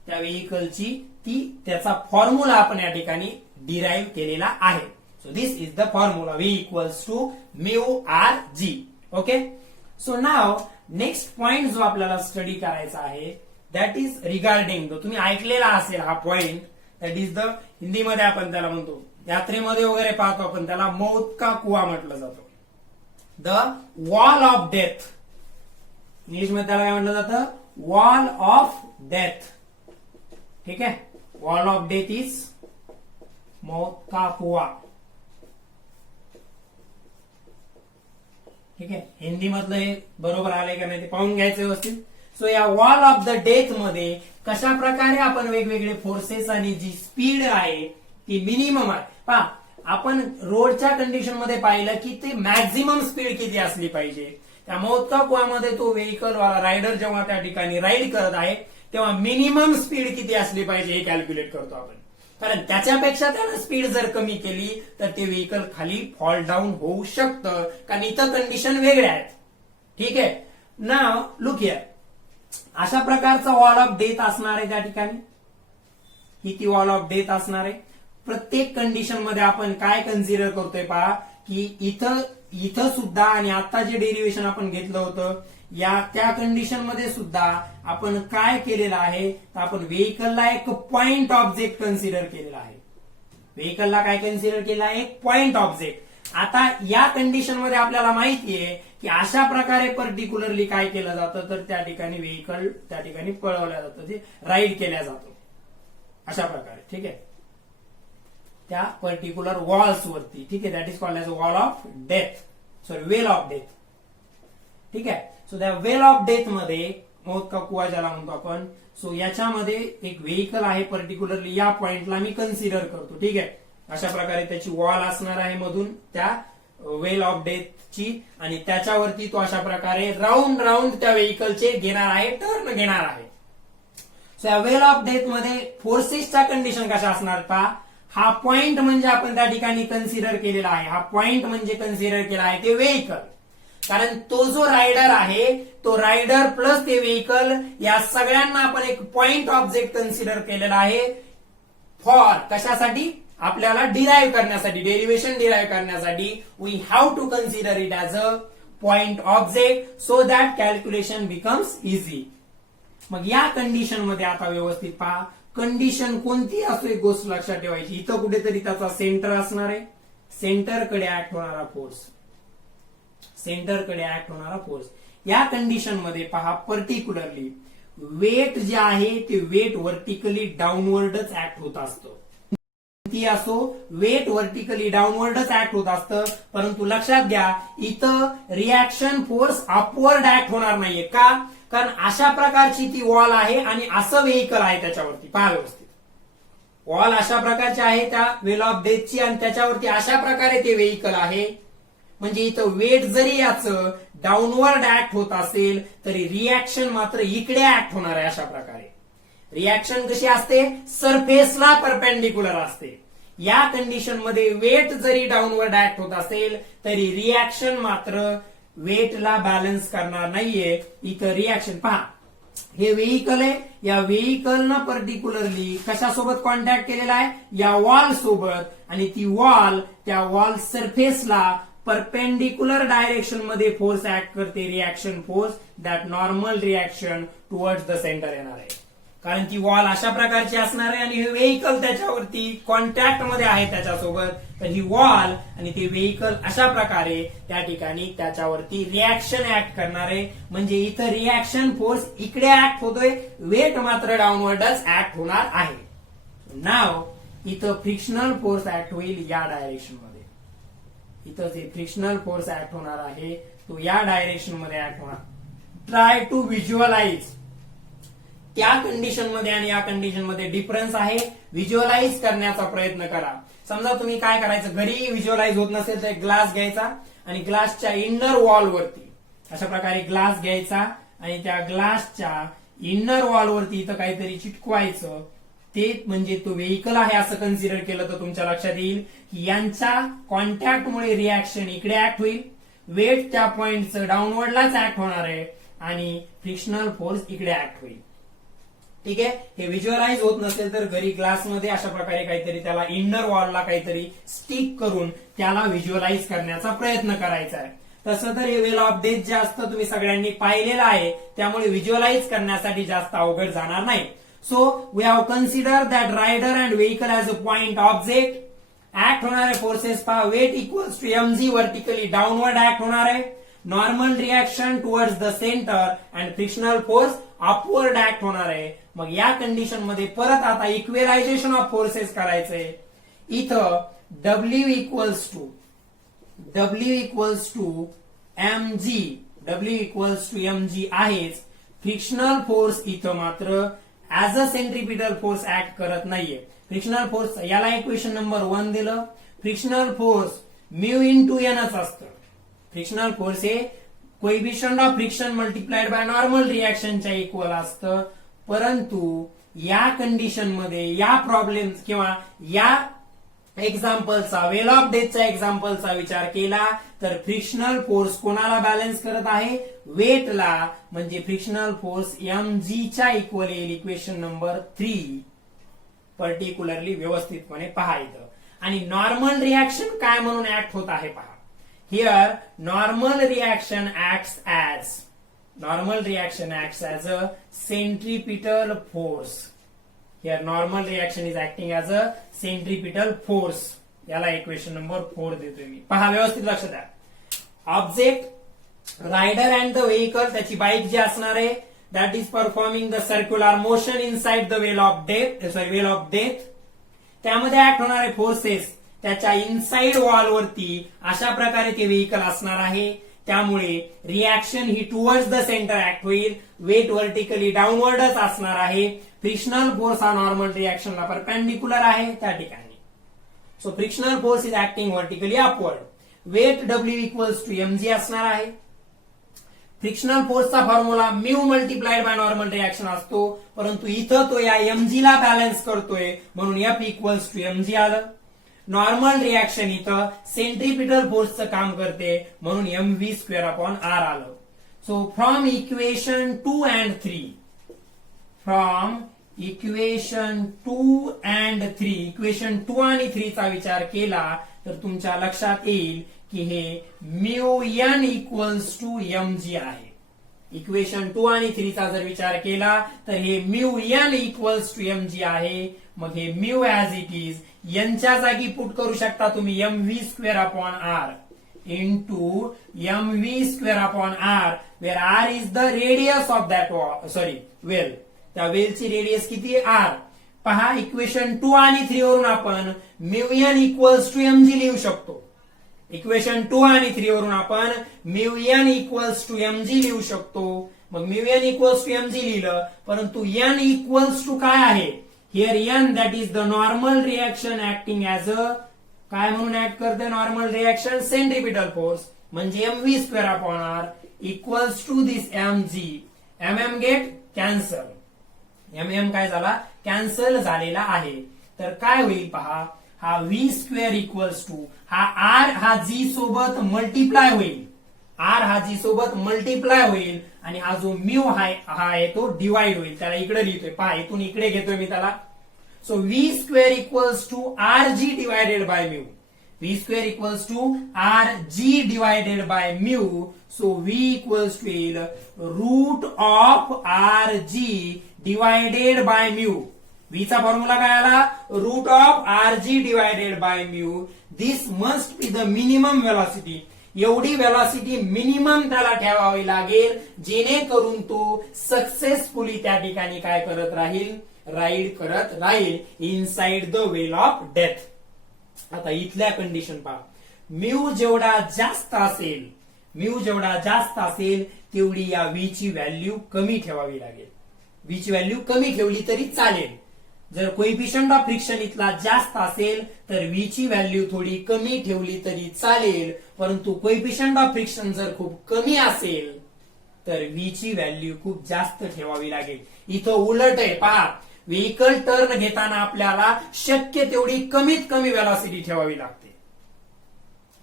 त्या व्हेकलची त्याचा फॉर्म्युला आपण या ठिकाणी डिराईव्ह केलेला आहे. So this is the formula V equals to mu R G. Okay. So now next point जो आपल्याला स्टडी करायचा आहे दॅट इज रिगार्डिंग तुम्ही ऐकलेला असेल हा पॉइंट दॅट इज द हिंदीमध्ये आपण त्याला म्हणतो यात्रेमध्ये वगैरे पाहतो आपण त्याला मौत का कुआ म्हटलं जातं. The wall of death. English मध्ये त्याला काय म्हटलं जातं वॉल ऑफ डेथ. ठीक आहे. वॉल ऑफ डेथ इज मौत का कुआ. ठीक आहे. हिंदी मधलं हे बरोबर आलंय का नाही ते पाहून घ्यायचं व्यवस्थित. सो या वॉल ऑफ द डेथ मध्ये कशा प्रकारे आपण वेगवेगळे फोर्सेस आणि जी स्पीड आहे ती मिनिमम आहे. पहा आपण रोडच्या कंडिशन मध्ये पाहिलं की ते मॅक्झिमम स्पीड किती असली पाहिजे. त्या मौत का कुआमध्ये तो व्हेकल वाला रायडर जेव्हा त्या ठिकाणी राईड करत आहे तेव्हा मिनिमम स्पीड किती असली पाहिजे हे कॅल्क्युलेट करतो आपण. कारण त्याच्यापेक्षा त्यानं स्पीड जर कमी केली तर ते व्हेकल खाली फॉल डाऊन होऊ शकतं कारण इथं कंडिशन वेगळ्या आहेत. ठीक आहे. Now look here. अशा प्रकारचा वॉल ऑफ डेथ असणार आहे त्या ठिकाणी. किती वॉल ऑफ डेथ असणार आहे. प्रत्येक कंडिशन मध्ये आपण काय कन्सिडर करतोय पहा की इथं सुद्धा आणि आता जे डेरिव्हेशन आपण घेतलं होतं या त्या कंडिशन मध्ये सुद्धा आपण काय केलेलं आहे तर आपण व्हेकलला एक पॉइंट ऑब्जेक्ट कन्सिडर केलेला आहे. व्हेकलला काय कन्सिडर केलं आहे एक पॉइंट ऑब्जेक्ट. आता या कंडिशन मध्ये आपल्याला माहितीये की अशा प्रकारे पर्टिक्युलरली काय केलं जातं तर त्या ठिकाणी व्हेकल त्या ठिकाणी पळवल्या जातं ते राईड केल्या जातो अशा प्रकारे. ठीक आहे. त्या पर्टिक्युलर वॉल्स वरती. ठीक आहे. That is called as wall of death. Sorry well of death. ठीक आहे. सो त्या वेल ऑफ डेथ मध्ये मौत का कुआ ज्याला म्हणतो आपण. सो याच्यामध्ये एक व्हेकल आहे पर्टिक्युलरली या पॉइंटला मी कन्सिडर करतो. ठीक आहे. अशा प्रकारे त्याची वॉल असणार आहे मधून त्या वेल ऑफ डेथची आणि त्याच्यावरती तो अशा प्रकारे राऊंड राऊंड त्या व्हेकलचे घेणार आहे टर्न घेणार आहे. सो या वेल ऑफ डेथ मध्ये फोर्सेसच्या कंडिशन कशा असणार पहा. हा पॉइंट म्हणजे आपण त्या ठिकाणी कन्सिडर केलेला आहे. हा पॉइंट म्हणजे कन्सिडर केला आहे ते व्हेकल. कारण तो जो रायडर आहे तो रायडर प्लस ते व्हेकल या सगळ्यांना आपण एक पॉइंट ऑब्जेक्ट कन्सिडर केलेला आहे. फॉर कशासाठी आपल्याला डिराईव्ह करण्यासाठी डेरिव्हेशन डिराईव्ह करण्यासाठी we have to consider it as a point object so that calculation becomes easy. मग या कंडिशन मध्ये आता व्यवस्थित पहा कंडिशन कोणती असो एक गोष्ट लक्षात ठेवायची. इथं कुठेतरी त्याचा सेंटर असणार आहे. सेंटरकडे ऍक्ट होणारा फोर्स. सेंटरकडे ऍक्ट होणारा फोर्स. या कंडिशन मध्ये पहा पर्टिक्युलरली वेट जे आहे ते वेट व्हर्टिकली डाऊनवर्डच ऍक्ट होत असतं. ती असो वेट व्हर्टिकली डाऊनवर्डच ऍक्ट होत असतं. परंतु लक्षात घ्या इथं रिॲक्शन फोर्स अपवर्ड ऍक्ट होणार नाहीये. का कारण अशा प्रकारची ती वॉल आहे आणि असं व्हेकल आहे त्याच्यावरती. पहा व्यवस्थित वॉल अशा प्रकारची आहे त्या वेल ऑफ डेथची आणि त्याच्यावरती अशा प्रकारे ते व्हेकल आहे. म्हणजे इथं वेट जरी याचं डाऊनवर्ड ऍक्ट होत असेल तरी रिॲक्शन मात्र इकडे ऍक्ट होणार आहे. अशा प्रकारे रिॲक्शन कशी असते सरफेसला परपेंडिक्युलर असते. या कंडिशन मध्ये वेट जरी डाऊनवर्ड ऍक्ट होत असेल तरी रिॲक्शन मात्र वेटला बॅलन्स करणार नाहीये. इथं रिॲक्शन पहा हे व्हेकल आहे. या व्हेकलनं पर्टिक्युलरली कशासोबत कॉन्टॅक्ट केलेला आहे या वॉल सोबत आणि ती वॉल त्या वॉल सरफेसला परपेंडिक्युलर डायरेक्शन मध्ये फोर्स ऍक्ट करते. Reaction force that normal reaction towards the centre येणार आहे. कारण ती वॉल अशा प्रकारची असणार आहे आणि हे व्हेकल त्याच्यावरती कॉन्टॅक्ट मध्ये आहे त्याच्यासोबत. तर ही वॉल आणि ते व्हेकल अशा प्रकारे त्या ठिकाणी त्याच्यावरती रिॲक्शन ऍक्ट करणार आहे. म्हणजे इथं रिॲक्शन फोर्स इकडे ऍक्ट होतोय वेट मात्र डाऊनवर्डच ऍक्ट होणार आहे. नाव इथं फ्रिक्शनल फोर्स ऍक्ट होईल या डायरेक्शन मध्ये. इथं जे फ्रिक्शनल फोर्स ऍक्ट होणार आहे तो या डायरेक्शन मध्ये ऍक्ट होणार. ट्राय टू व्हिज्युअलाइज त्या कंडिशन मध्ये आणि या कंडिशन मध्ये डिफरन्स आहे. व्हिज्युअलाइज करण्याचा प्रयत्न करा. समजा तुम्ही काय करायचं घरी व्हिज्युअलाइज होत नसेल तर एक ग्लास घ्यायचा आणि ग्लासच्या इनर वॉल वरती अशा प्रकारे ग्लास घ्यायचा आणि त्या ग्लासच्या इनर वॉल वरती इथं काहीतरी चिटकवायचं. ते म्हणजे तो व्हेइकल आहे असं कन्सिडर केलं तर तुमच्या लक्षात येईल की यांच्या कॉन्टॅक्टमुळे रिॲक्शन इकडे ऍक्ट होईल, वेट त्या पॉइंटचं डाऊनवर्डलाच ऍक्ट होणार आहे आणि फ्रिक्शनल फोर्स इकडे ऍक्ट होईल. ठीक आहे, हे व्हिज्युअलाइज होत नसेल तर घरी क्लासमध्ये अशा प्रकारे काहीतरी त्याला इनर वॉलला काहीतरी स्टिक करून त्याला व्हिज्युअलाइज करण्याचा प्रयत्न करायचा आहे. तसं तर हे वेल ऑफ डेथ जे असतं तुम्ही सगळ्यांनी पाहिलेलं आहे, त्यामुळे व्हिज्युअलाइज करण्यासाठी जास्त अवघड जाणार नाही. So we have consider that rider and vehicle as a point object. Act होणारे फोर्सेस पहा, weight equals to mg vertically downward act होणार आहे, normal reaction towards the centre and frictional force upward act होणार आहे. मग या कंडिशन मध्ये परत आता इक्वेलायझेशन ऑफ फोर्सेस करायचंय. इथं W इक्वल्स टू mg आहेच. फ्रिक्शनल फोर्स इथं मात्र as a centripetal force act करत नाहीये. फ्रिक्शनल फोर्स याला इक्वेशन नंबर 1 दिलं. फ्रिक्शनल फोर्स म्यू इंटू एनच असतं. फ्रिक्शनल फोर्स हे coefficient of friction multiplied by normal रिॲक्शनच्या इक्वल असतं. परंतु या कंडिशन मध्ये या प्रॉब्लेम किंवा या एक्झाम्पलचा वेल ऑफ डेथच्या एक्झाम्पलचा विचार केला तर फ्रिक्शनल फोर्स कोणाला बॅलन्स करत आहे? वेटला. म्हणजे फ्रिक्शनल फोर्स mg च्या इक्वल येईल. इक्वेशन नंबर 3 पर्टिक्युलरली व्यवस्थितपणे पहा इथं. आणि नॉर्मल रिॲक्शन काय म्हणून ऍक्ट होत आहे पहा. Here normal reaction acts as a centripetal force. Here normal reaction is acting as a centripetal force. याला इक्वेशन नंबर 4 देतोय मी. पहा व्यवस्थित लक्ष द्या. Object rider and the vehicle, त्याची बाईक जी असणार आहे that is performing the circular motion inside the well of death. त्यामध्ये ऍक्ट होणारे फोर्सेस त्याच्या इनसाइड वॉल वरती अशा प्रकारे ते व्हेइकल असणार आहे. त्यामुळे रिॲक्शन ही टुवर्ड्स द सेंटर ऍक्ट होईल. वेट व्हर्टिकली डाऊनवर्डच असणार आहे. फ्रिक्शनल फोर्स हा नॉर्मल रिॲक्शनला परपेंडिक्युलर आहे त्या ठिकाणी. So frictional force is acting vertically upward. Weight W equals to mg असणार आहे. फ्रिक्शनल फोर्सचा formula mu multiplied by normal reaction असतो, परंतु इथं तो या mg ला बॅलन्स करतोय म्हणून F इक्वल्स टू mg आलं. नॉर्मल रिॲक्शन इथं सेंट्रिपिटल फोर्सचं काम करते म्हणून mv²/r आलं. So from equation 2 and 3, equation 2 आणि 3 चा विचार केला तर तुमच्या लक्षात येईल की हे μn इक्वल्स टू mg आहे. इक्वेशन 2 आणि 3 चा जर विचार केला तर हे μn इक्वल्स टू mg आहे. मग हे म्यू ऍज इट इज यांच्या जागी पुट करू शकता तुम्ही mv²/r into mv²/r, where r is the radius of that well. त्या वेलची रेडियस किती आहे? r. पहा इक्वेशन 2 आणि 3 वरून आपण μn इक्वल्स टू mg लिहू शकतो. इक्वेशन 2 आणि 3 वरून आपण μn इक्वल्स टू mg लिहू शकतो. मग μn इक्वल्स टू mg लिहिलं, परंतु n इक्वल्स टू काय आहे? Here n that is the normal reaction acting as अ काय म्हणून ऍक्ट करते नॉर्मल रिॲक्शन? Centripetal force. म्हणजे mv²/r equals to this mg. mm get cancel. mm काय झाला? कॅन्सल झालेला आहे. तर काय होईल पहा, हा v² इक्वल्स टू हा r हा g सोबत मल्टिप्लाय होईल. r हा g सोबत मल्टिप्लाय होईल आणि हा जो म्यू आहे तो डिवाइड होईल. त्याला इकडे लिहितोय पहा, इथून इकडे घेतोय मी त्याला. So v² equals to rg divided by mu. v² equals to rg divided by mu. So v equals to येईल root of rg divided by mu. v चा फॉर्म्युला काय आला? Root of rg divided by mu. This must be the minimum velocity. एवढी व्हेलॉसिटी मिनिमम त्याला ठेवावी लागेल जेणेकरून तो सक्सेसफुली त्या ठिकाणी काय करत राहील? राईड करत राहील inside the well of death. आता इथल्या कंडिशन पहा, म्यू जेवढा जास्त असेल तेवढी या v ची व्हॅल्यू कमी ठेवावी लागेल. v ची व्हॅल्यू कमी ठेवली तरी चालेल. जर कोएफिशियंट ऑफ फ्रिक्शन इथला जास्त असेल तर v ची व्हॅल्यू थोडी कमी ठेवली तरी चालेल, परंतु कोएफिशियंट ऑफ फ्रिक्शन जर खूप कमी असेल तर v ची व्हॅल्यू खूप जास्त ठेवावी लागेल. इथं उलट आहे पहा, व्हेकल टर्न घेताना आपल्याला शक्य तेवढी कमीत कमी व्हेलॉसिटी ठेवावी लागते.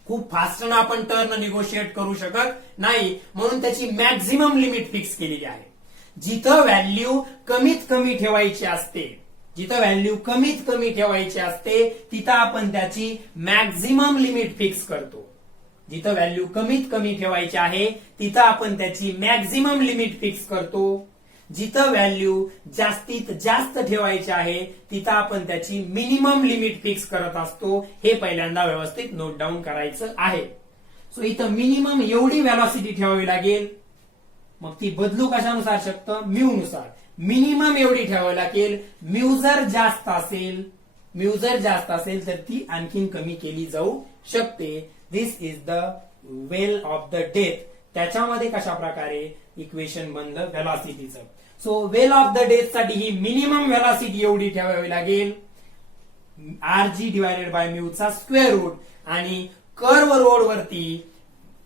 खूप फास्ट ना आपण टर्न निगोशिएट करू शकत नाही, म्हणून त्याची मॅक्झिमम लिमिट फिक्स केलेली आहे. जिथं व्हॅल्यू कमीत कमी ठेवायची असते, जिथं व्हॅल्यू कमीत कमी ठेवायची असते तिथं आपण त्याची मॅक्झिमम लिमिट फिक्स करतो. जिथं व्हॅल्यू कमीत कमी ठेवायची आहे तिथं आपण त्याची मॅक्झिमम लिमिट फिक्स करतो. जिथं व्हॅल्यू जास्तीत जास्त ठेवायची आहे तिथं आपण त्याची मिनिमम लिमिट फिक्स करत असतो. हे पहिल्यांदा व्यवस्थित नोट डाऊन करायचं आहे. सो इथं मिनिमम एवढी व्हेलॉसिटी ठेवावी लागेल, मग ती बदलू कशानुसार शकतं, म्यू नुसार. मिनिमम एवढी ठेवावी लागेल. म्यू जर जास्त असेल तर ती आणखीन कमी केली जाऊ शकते. This is the well of the death. त्याच्यामध्ये कशा प्रकारे इक्वेशन बनलं व्हेलॉसिटीचं. So well of the death साठी ही मिनिमम व्हेलॉसिटी एवढी ठेवावी लागेल, RG डिवायडेड बाय म्यू चा स्क्वेअर रूट, आणि कर्व रोड वरती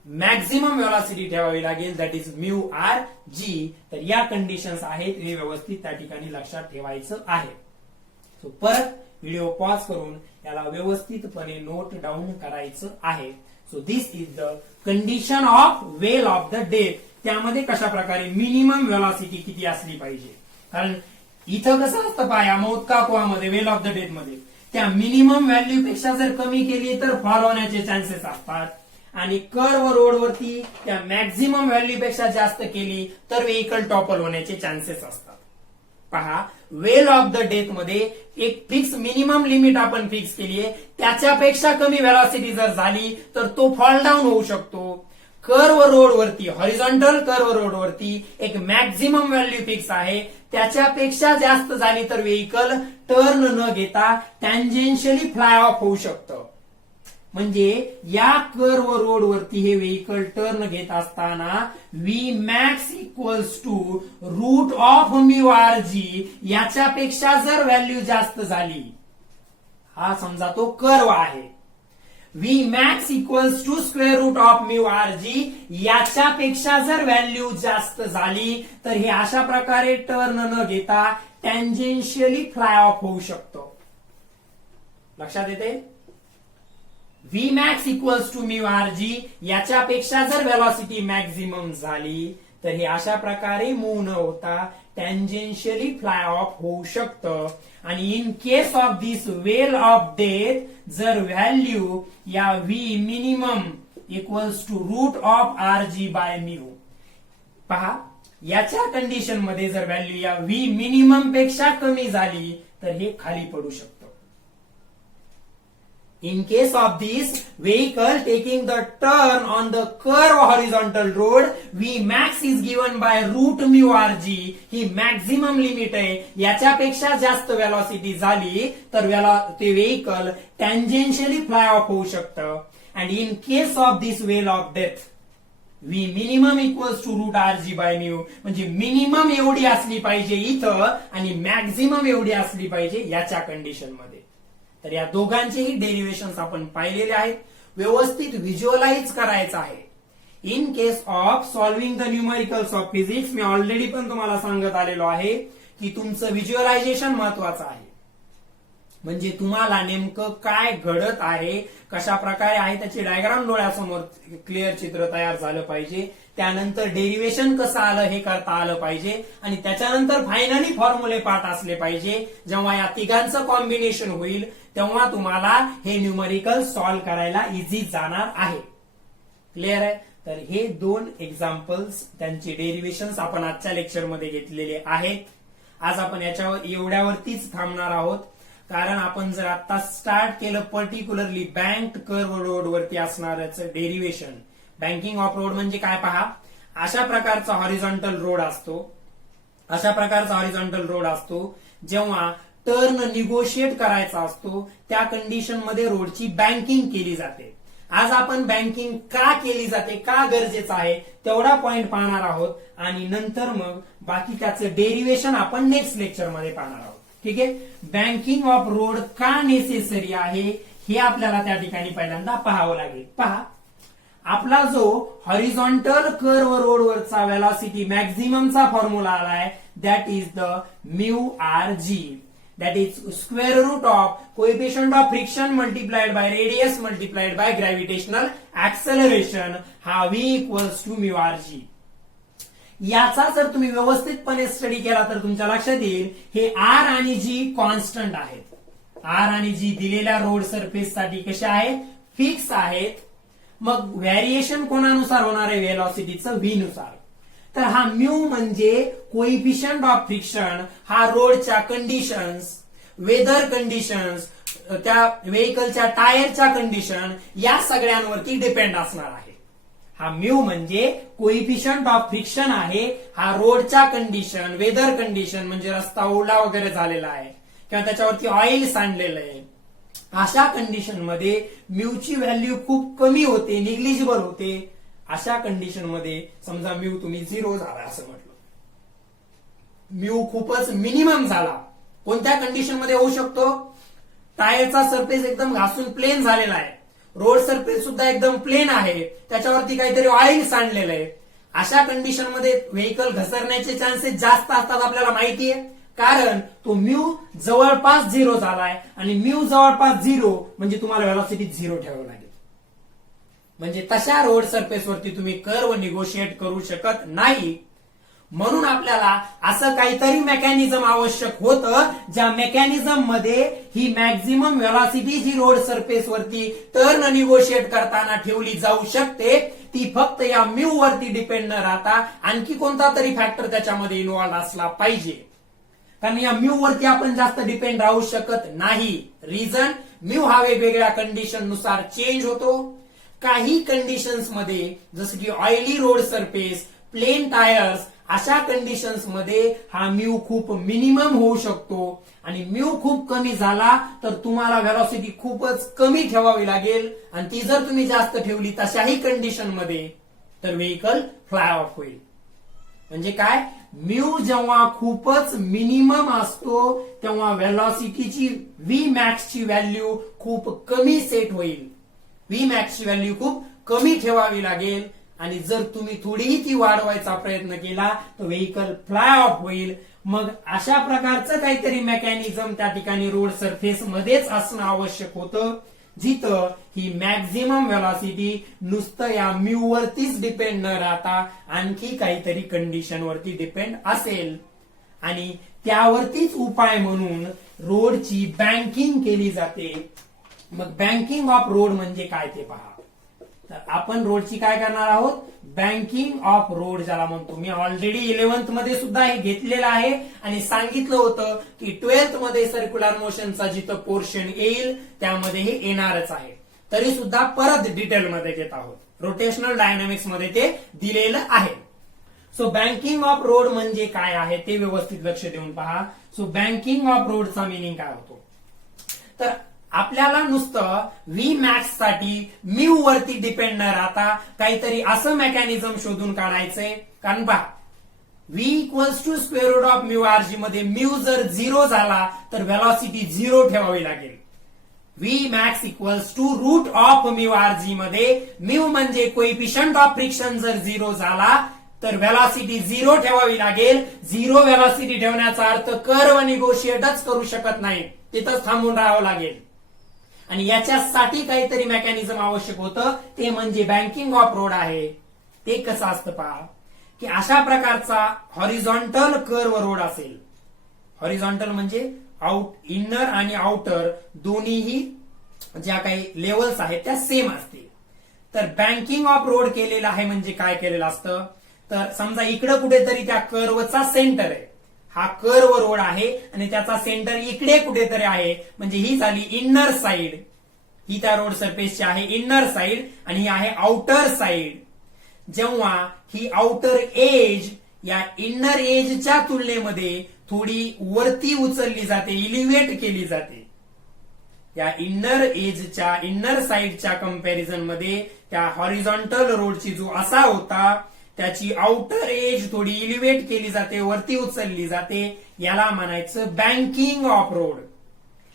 मॅक्झिमम व्हेलॉसिटी ठेवावी लागेल, दॅट इज म्यू RG. तर या कंडिशन्स आहेत, हे व्यवस्थित त्या ठिकाणी लक्षात ठेवायचं आहे. सो परत व्हिडिओ पॉज करून याला व्यवस्थितपणे नोट डाऊन करायचं आहे. So this is the condition of well of the death. त्यामध्ये कशा प्रकारे मिनिमम व्हेलॉसिटी किती असली पाहिजे, कारण इथं कसं असतं पाया मोदकाकुवामध्ये वेल ऑफ द डेथ मध्ये त्या मिनिमम व्हॅल्यू पेक्षा जर कमी केली तर फॉल होण्याचे चान्सेस असतात, आणि कर्व रोडवरती त्या मॅक्झिमम व्हॅल्यू पेक्षा जास्त केली तर व्हेकल टॉपल होण्याचे चान्सेस असतात. पहा, वेल ऑफ द डेथ मध्ये एक फिक्स मिनिमम लिमिट आपण फिक्स केली आहे, त्याच्यापेक्षा कमी व्हेलॉसिटी जर झाली तर तो फॉल डाऊन होऊ शकतो. कर्व रोडवरती, हॉरिझॉन्टल कर्व रोडवरती एक मॅक्झिमम व्हॅल्यू फिक्स आहे, त्याच्यापेक्षा जास्त झाली तर व्हेकल टर्न न घेता टँजेन्शियली फ्लाय ऑफ होऊ शकतं. म्हणजे या कर्व रोडवरती हे व्हेकल टर्न घेत असताना V max equals to root of mu RG याच्यापेक्षा जर व्हॅल्यू जास्त झाली, हा समजा तो कर्व आहे, V max equals to square root of mu RG याच्यापेक्षा जर व्हॅल्यू जास्त झाली तर हे अशा प्रकारे टर्न न घेता टँजेन्शियली फ्लाय ऑफ होऊ शकतो. लक्षात येते? V max equals to mu RG याच्यापेक्षा जर व्हेलॉसिटी मॅक्झिमम झाली तर हे अशा प्रकारे मूव्ह न होता टँजेन्शियली फ्लाय ऑफ होऊ शकतं. आणि in case of this well of death जर व्हॅल्यू या V minimum equals to root of RG by mu, पहा याच्या कंडिशन मध्ये जर व्हॅल्यू या व्ही मिनिमम पेक्षा कमी झाली तर हे खाली पडू शकतं. In case of this vehicle taking the turn on the curve horizontal road, V max is given by root mu RG. He maximum limit आहे, याच्यापेक्षा जास्त व्हेलॉसिटी झाली तर ते व्हेकल टँजेन्शियली फ्लाय ऑफ होऊ शकतं. And in case of this well of death V minimum equals to root RG by mu, म्हणजे मिनिमम एवढी असली पाहिजे इथं आणि मॅक्झिमम एवढी असली पाहिजे याच्या कंडिशन मध्ये. तर या दोघांचेही डेरिव्हेशन्स आपण पाहिलेले आहेत, व्यवस्थित व्हिज्युअलाइज करायचं आहे. In case of solving the numericals of physics me already पण तुम्हाला सांगत आलेलो आहे की तुमचं व्हिज्युअलायझेशन महत्वाचं आहे. म्हणजे तुम्हाला नेमकं काय घडत आहे, कशा प्रकारे आहे त्याची डायग्राम डोळ्यासमोर क्लिअर चित्र तयार झालं पाहिजे. त्यानंतर डेरिव्हेशन कसं आलं हे करता आलं पाहिजे, आणि त्याच्यानंतर फायनली फॉर्म्युले पाठ असले पाहिजे. जेव्हा या तिघांचं कॉम्बिनेशन होईल तेव्हा तुम्हाला हे न्यूमरिकल सॉल्व्ह करायला इझी जाणार आहे. क्लिअर आहे? तर हे दोन एक्झाम्पल्स त्यांचे डेरिव्हेशन्स आपण आजच्या लेक्चरमध्ये घेतलेले आहेत. आज आपण याच्यावर एवढ्यावरतीच थांबणार आहोत, कारण आपण जर आता स्टार्ट केलं पर्टिक्युलरली बँक कर्व रोड वरती असणाऱ्याचं डेरिव्हेशन. बँकिंग ऑफ रोड म्हणजे काय पहा, अशा प्रकारचा हॉरिझॉन्टल रोड असतो, जेव्हा टर्न निगोशिएट करायचा असतो त्या कंडिशन मध्ये रोडची बँकिंग केली जाते. आज आपण बँकिंग का केली जाते, का गरजेचं आहे तेवढा पॉइंट पाहणार आहोत, आणि नंतर मग बाकी त्याचं डेरिव्हेशन आपण नेक्स्ट लेक्चर मध्ये पाहणार आहोत. ठीक आहे? बँकिंग ऑफ रोड का नेसेसरी आहे हे आपल्याला त्या ठिकाणी पहिल्यांदा पाहावं लागेल. पहा, आपला जो हॉरिझॉन्टल कर्व रोडवरचा वेलॉसिटी मॅक्झिममचा फॉर्म्युला आलाय that is the mu R G. That is square root of coefficient of friction multiplied by radius multiplied by gravitational acceleration. हा V equals to mu rg. याचा जर तुम्ही व्यवस्थितपणे स्टडी केला तर तुमच्या लक्षात येईल हे R आणि G कॉन्स्टंट आहेत. R आणि G दिलेल्या रोड सरफेस साठी कसे आहेत? फिक्स आहेत. मग व्हॅरिएशन कोणानुसार होणार आहे? व्हेलॉसिटीचं V नुसार. तर हा म्यू म्हणजे कोइफिशियंट ऑफ फ्रिक्शन, हा रोडच्या कंडिशन्स, वेदर कंडिशन्स, त्या व्हेकलच्या टायरच्या कंडिशन या सगळ्यांवरती डिपेंड असणार आहे. हा म्यू म्हणजे कोइफिशियंट ऑफ फ्रिक्शन आहे, हा रोडच्या कंडिशन, वेदर कंडिशन म्हणजे रस्ता ओला वगैरे झालेला आहे किंवा त्याच्यावरती ऑइल सांडलेलं आहे, अशा कंडिशन मध्ये म्यूची व्हॅल्यू खूप कमी होते, निग्लिजिबल होते. अशा कंडिशन मध्ये समजा म्यू तुम्ही 0 झाला असं म्हटलं, म्यू खूपच मिनिमम झाला. कोणत्या कंडिशन मध्ये होऊ शकतो? टायरचा सरफेस एकदम घासून प्लेन झालेला आहे, रोड सरफेस सुद्धा एकदम प्लेन आहे, त्याच्यावरती काहीतरी ऑइल सांडलेलं आहे. अशा कंडिशन मध्ये व्हेकल घसरण्याचे चान्सेस जास्त असतात आपल्याला माहिती आहे, कारण तो म्यू जवळपास 0 झालाय आणि म्यू जवळपास 0 म्हणजे तुम्हाला व्हेलॉसिटी 0 ठेवावं लागेल. म्हणजे तशा रोड सरफेसवरती तुम्ही कर्व निगोशिएट करू शकत नाही. म्हणून आपल्याला असं काहीतरी मेकॅनिझम आवश्यक होतं ज्या मेकॅनिझम मध्ये ही मॅक्झिमम व्हेलॉसिटी जी रोड सरफेसवरती टर्न निगोशिएट करताना ठेवली जाऊ शकते ती फक्त या म्यू वरती डिपेंड न राहता आणखी कोणता तरी फॅक्टर त्याच्यामध्ये इन्व्हॉल्व असला पाहिजे. कारण या म्यू वरती आपण जास्त डिपेंड राहू शकत नाही. रिझन, म्यू हा वेगवेगळ्या कंडिशन नुसार चेंज होतो. काही कंडिशन्स मध्ये जसं की oily road surface, plain tyres, अशा कंडिशन्स मध्ये हा म्यू खूप मिनिमम होऊ शकतो आणि म्यू खूप कमी झाला तर तुम्हाला व्हेलॉसिटी खूपच कमी ठेवावी लागेल आणि ती जर तुम्ही जास्त ठेवली तशाही कंडिशन मध्ये तर व्हेकल फ्लाय ऑफ होईल. म्हणजे काय? म्यू जेव्हा खूपच मिनिमम असतो तेव्हा व्हेलॉसिटीची व्ही मॅक्सची व्हॅल्यू खूप कमी सेट होईल. व्ही मॅक्सची व्हॅल्यू खूप कमी ठेवावी लागेल आणि जर तुम्ही थोडीही ती वाढवायचा प्रयत्न केला तर व्हेकल फ्लाय ऑफ होईल. मग अशा प्रकारचं काहीतरी मेकॅनिझम त्या ठिकाणी रोड सरफेस मध्येच असणं आवश्यक होतं जिथं ही मॅक्झिमम व्हेलॉसिटी नुसतं या म्यू वरतीच डिपेंड न राहता आणखी काहीतरी कंडिशन वरती डिपेंड असेल आणि त्यावरतीच उपाय म्हणून रोडची बँकिंग केली जाते. मग बँकिंग ऑफ रोड म्हणजे काय ते पहा. तर आपण रोडची काय करणार आहोत? बँकिंग ऑफ रोड ज्याला म्हणतो. मी ऑलरेडी 11th मध्ये सुद्धा हे घेतलेलं आहे आणि सांगितलं होतं की 12th मध्ये सर्क्युलर मोशनचा जिथं पोर्शन येईल त्यामध्ये हे येणारच आहे. तरी सुद्धा परत डिटेलमध्ये घेत आहोत. रोटेशनल डायनामिक्स मध्ये ते दिलेलं आहे. सो बँकिंग ऑफ रोड म्हणजे काय आहे ते व्यवस्थित लक्ष देऊन पहा. सो बँकिंग ऑफ रोडचा मिनिंग काय होतो? तर आपल्याला नुसतं व्ही मॅक्स साठी म्यू वरती डिपेंड न राहता काहीतरी असं मेकॅनिझम शोधून काढायचंय. कारण पहा, V equals to square root of mu RG मध्ये म्यू जर 0 झाला तर व्हेलॉसिटी 0 ठेवावी लागेल. V max equals to root of mu RG मध्ये म्यू म्हणजे कोइफिशियंट ऑफ फ्रिक्शन जर 0 झाला तर व्हेलॉसिटी 0 ठेवावी लागेल. 0 व्हेलॉसिटी ठेवण्याचा अर्थ कर्व निगोशिएटच करू शकत नाही, तिथंच थांबून राहावं लागेल. आणि याच्यासाठी काहीतरी मेकॅनिझम आवश्यक होतं ते म्हणजे बँकिंग ऑफ रोड आहे. ते कसं असतं पहा की अशा प्रकारचा हॉरिझॉन्टल कर्व रोड असेल. हॉरिझॉन्टल म्हणजे इनर आणि आउटर दोन्हीही ज्या काही लेवल्स आहेत त्या सेम असतील. तर बँकिंग ऑफ रोड केलेलं आहे म्हणजे काय केलेलं असतं? तर समजा इकडे कुठेतरी त्या कर्वचा सेंटर आहे, हा कर्व रोड आहे आणि त्याचा सेंटर इकडे कुठेतरी आहे, म्हणजे ही झाली इन्नर साइड. ही त्या रोड सरफेसची आहे इन्नर साइड आणि ही आहे आउटर साइड. जेव्हा ही आउटर एज या इन्नर एजच्या तुलनेमध्ये थोडी वरती उचलली जाते, इलिव्हेट केली जाते, या इन्नर एजच्या इन्नर साइडच्या कंपॅरिझन मध्ये त्या हॉरिझॉन्टल रोडची जो असा होता त्याची आउटर एज थोडी इलिव्हेट केली जाते, वरती उचलली जाते, याला म्हणायचं बँकिंग ऑफ रोड.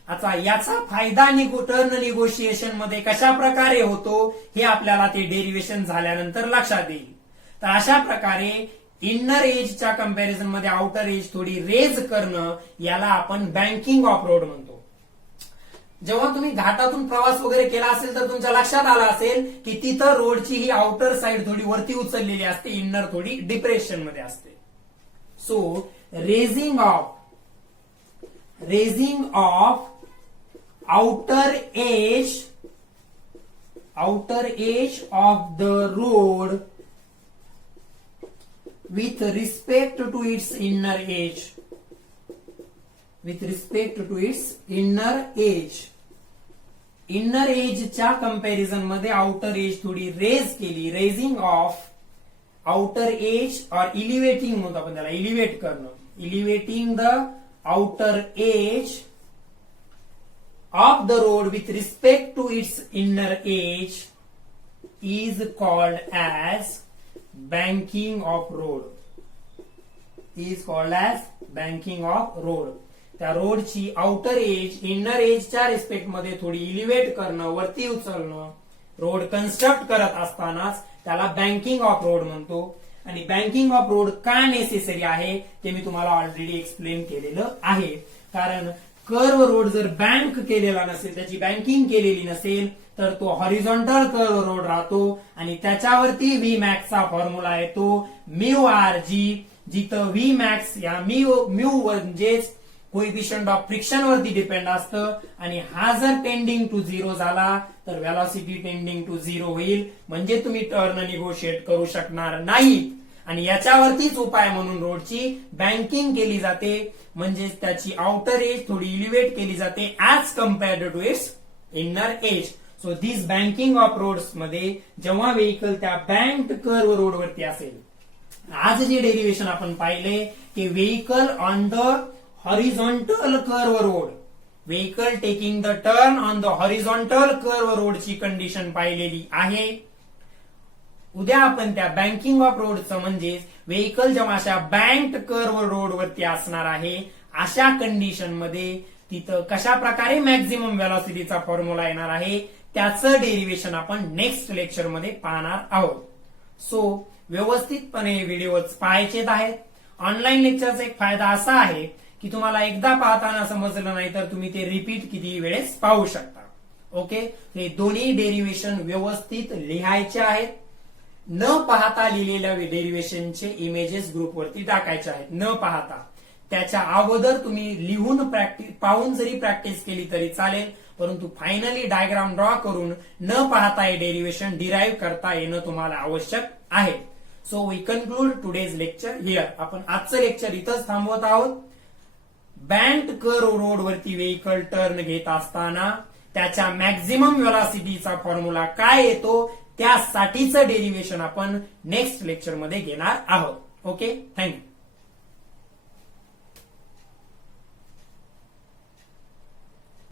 आता याचा फायदा टर्न निगोशिएशन मध्ये कशा प्रकारे होतो हे आपल्याला ते डेरिव्हेशन झाल्यानंतर लक्षात येईल. तर अशा प्रकारे इन्नर एजच्या कंपॅरिझन मध्ये आउटर एज थोडी रेज करणं याला आपण बँकिंग ऑफ रोड म्हणतो. जेव्हा तुम्ही घाटातून प्रवास वगैरे केला असेल तर तुमच्या लक्षात आलं असेल की तिथं रोडची ही आउटर साइड थोडी वरती उचललेली असते, इन्नर थोडी डिप्रेशन मध्ये असते. So raising of outer edge of the road with respect to its inner edge. Inner edge च्या कंपॅरिझन मध्ये आउटर एज थोडी रेज केली. रेजिंग ऑफ आउटर एज और इलिव्हेटिंग म्हणतो आपण त्याला, इलिव्हेट करणं. Elevating the outer edge of the road with respect to its inner edge is called as banking of road. त्या रोडची आउटर एज इन्नर एजच्या रिस्पेक्ट मध्ये थोडी इलिव्हेट करणं, वरती उचलणं, रोड कन्स्ट्रक्ट करत असतानाच त्याला बँकिंग ऑफ रोड म्हणतो. आणि बँकिंग ऑफ रोड का नेसेसरी आहे ते मी तुम्हाला ऑलरेडी एक्सप्लेन केलेलं आहे. कारण कर्व रोड जर बँक केलेला नसेल, त्याची बँकिंग केलेली नसेल तर तो हॉरिझॉन्टल कर्व रोड राहतो आणि त्याच्यावरती व्ही मॅक्सचा फॉर्म्युला येतो म्यू आर जी, जिथं व्ही मॅक्स या म्यू म्हणजेच कोइफिशियंट ऑफ फ्रिक्शन वरती डिपेंड असतं. आणि हा जर टेंडिंग टू 0 झाला तर व्हेलॉसिटी टेंडिंग टू 0 होईल, म्हणजे तुम्ही टर्न निगोशिएट करू शकणार नाही. आणि याच्यावरतीच उपाय म्हणून रोडची बँकिंग केली जाते, म्हणजे त्याची आउटर एज थोडी इलिव्हेट केली जाते as compared to its inner edge. So this banking of roads मध्ये जेव्हा व्हेकल त्या बँक्ड कर्व रोड वरती असेल, आज जे डेरिव्हेशन आपण पाहिले की vehicle on the horizontal curve road, vehicle taking the turn on the horizontal curve रोडची कंडिशन पाहिलेली आहे. उद्या आपण त्या बँकिंग ऑफ रोडचं म्हणजेच व्हेकल जेव्हा अशा बँक्ड कर्व रोड वरती असणार आहे अशा कंडिशन मध्ये तिथं कशा प्रकारे मॅक्झिमम व्हेलॉसिटीचा फॉर्म्युला येणार आहे त्याचं डेरिव्हेशन आपण नेक्स्ट लेक्चर मध्ये पाहणार आहोत. सो व्यवस्थितपणे व्हिडिओ पाहायचेच आहेत. ऑनलाईन लेक्चरचा एक फायदा असा आहे की तुम्हाला एकदा पाहताना समजलं नाही तर तुम्ही ते रिपीट किती वेळेस पाहू शकता. ओके, हे दोन्ही डेरिव्हेशन व्यवस्थित लिहायचे आहेत. न पाहता लिहिलेल्या डेरिव्हेशनचे इमेजेस ग्रुपवरती टाकायचे आहेत. न पाहता त्याच्या अगोदर तुम्ही लिहून पाहून जरी प्रॅक्टिस केली तरी चालेल, परंतु फायनली डायग्राम ड्रॉ करून न पाहता हे डेरिव्हेशन डिराईव्ह करता येणं तुम्हाला आवश्यक आहे. So we conclude today's lecture here. आपण आजचं लेक्चर इथंच थांबवत आहोत. बँक्ड कर्व रोड वरती व्हेकल टर्न घेत असताना त्याच्या मॅक्झिमम व्हेलॉसिटीचा फॉर्म्युला काय येतो त्यासाठीचं डेरिव्हेशन आपण नेक्स्ट लेक्चर मध्ये घेणार आहोत. Okay, thank you.